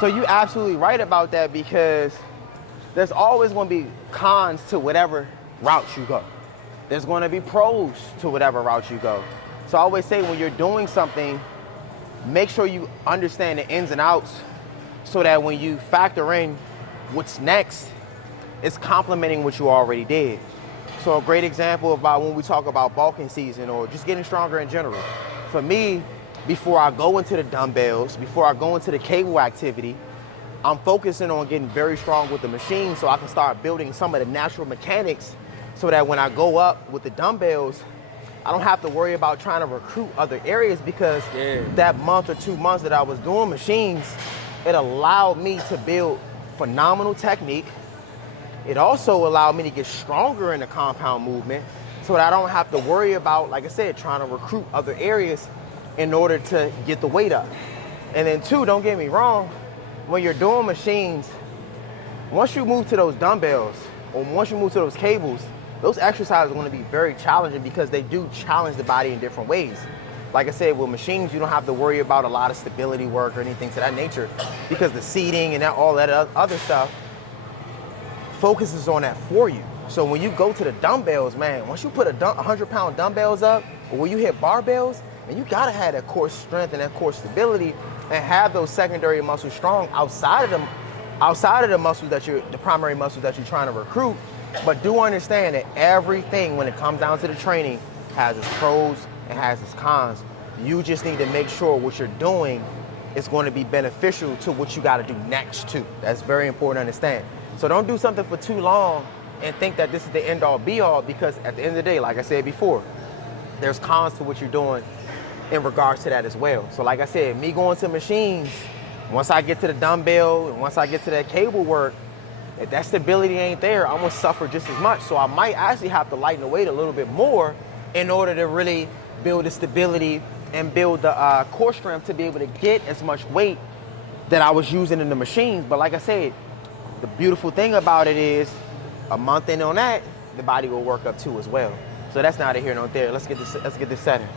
So you're absolutely right about that, because there's always going to be cons to whatever route you go. There's going to be pros to whatever route you go. So I always say, when you're doing something, make sure you understand the ins and outs, so that when you factor in what's next, it's complementing what you already did. So a great example about when we talk about bulking season or just getting stronger in general. For me, before I go into the dumbbells, before I go into the cable activity, I'm focusing on getting very strong with the machine, so I can start building some of the natural mechanics, so that when I go up with the dumbbells, I don't have to worry about trying to recruit other areas, because that month or 2 months that I was doing machines, it allowed me to build phenomenal technique. It also allowed me to get stronger in the compound movement, so that I don't have to worry about, like I said, trying to recruit other areas in order to get the weight up. And then 2, don't get me wrong, when you're doing machines, once you move to those dumbbells or once you move to those cables, those exercises are going to be very challenging, because they do challenge the body in different ways. Like I said, with machines, you don't have to worry about a lot of stability work or anything to that nature, because the seating and all that other stuff focuses on that for you. So when you go to the dumbbells, man, once you put 100-pound dumbbells up, or when you hit barbells, and you gotta have that core strength and that core stability, and have those secondary muscles strong outside of the muscles the primary muscles that you're trying to recruit. But do understand that everything, when it comes down to the training, has its pros and has its cons. You just need to make sure what you're doing is going to be beneficial to what you got to do next too. That's very important to understand. So don't do something for too long and think that this is the end all be all, because at the end of the day, like I said before, there's cons to what you're doing in regards to that as well. So like I said, me going to machines, once I get to the dumbbell and once I get to that cable work, if that stability ain't there, I'm gonna suffer just as much. So I might actually have to lighten the weight a little bit more in order to really build the stability and build the core strength to be able to get as much weight that I was using in the machines. But like I said, the beautiful thing about it is, a month in on that, the body will work up too as well. So that's neither here nor there. Let's get this setting.